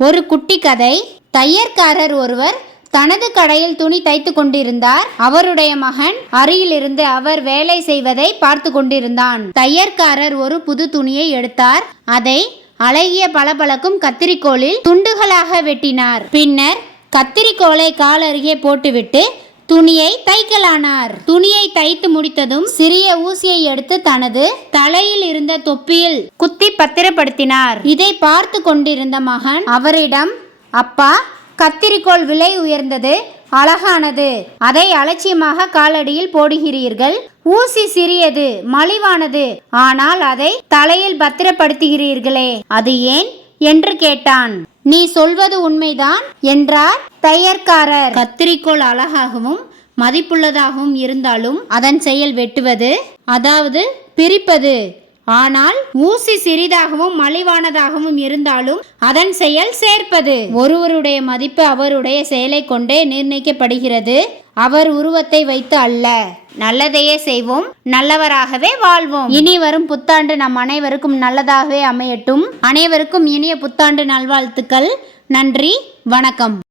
ஒரு குட்டி கதை. தையற்காரர் ஒருவர் தனது கடையில் துணி தைத்து கொண்டிருந்தார். அவருடைய மகன் அருகிலிருந்து அவர் வேலை செய்வதை பார்த்து கொண்டிருந்தான். தையற்காரர் ஒரு புது துணியை எடுத்தார். அதை அழகிய பளபளக்கும் கத்திரிக்கோலில் துண்டுகளாக வெட்டினார். பின்னர் கத்திரிக்கோலை கால் அருகே போட்டுவிட்டு துணியை தைக்கலானார். துணியை தைத்து முடித்ததும் சிறிய ஊசியை எடுத்து தனது தலையில் இருந்த தொப்பியில் குத்தி பத்திரப்படுத்தினார். இதை பார்த்து கொண்டிருந்த மகன் அவரிடம், அப்பா, கத்திரிக்கோல் விலை உயர்ந்தது, அழகானது, அதை அலட்சியமாக காலடியில் போடுகிறீர்கள். ஊசி சிறியது, மலிவானது, ஆனால் அதை தலையில் பத்திரப்படுத்துகிறீர்களே, அது ஏன் என்று கேட்டான். நீ சொல்வது உண்மைதான் என்றார் தையற்காரர். கத்திரிக்கோல் அழகாகவும் மதிப்புள்ளதாகவும் இருந்தாலும் அதன் செயல் வெட்டுவது, அதாவது பிரிப்பது. ஆனால் ஊசி சிறிதாகவும் மலிவானதாகவும் இருந்தாலும் அதன் செயல் சேர்ப்பது. ஒருவருடைய மதிப்பு அவருடைய செயலை கொண்டே நிர்ணயிக்கப்படுகிறது, அவர் உருவத்தை வைத்து அல்ல. நல்லதையே செய்வோம், நல்லவராகவே வாழ்வோம். இனி வரும் புத்தாண்டு நம் அனைவருக்கும் நல்லதாகவே அமையட்டும். அனைவருக்கும் இனிய புத்தாண்டு நல்வாழ்த்துக்கள். நன்றி, வணக்கம்.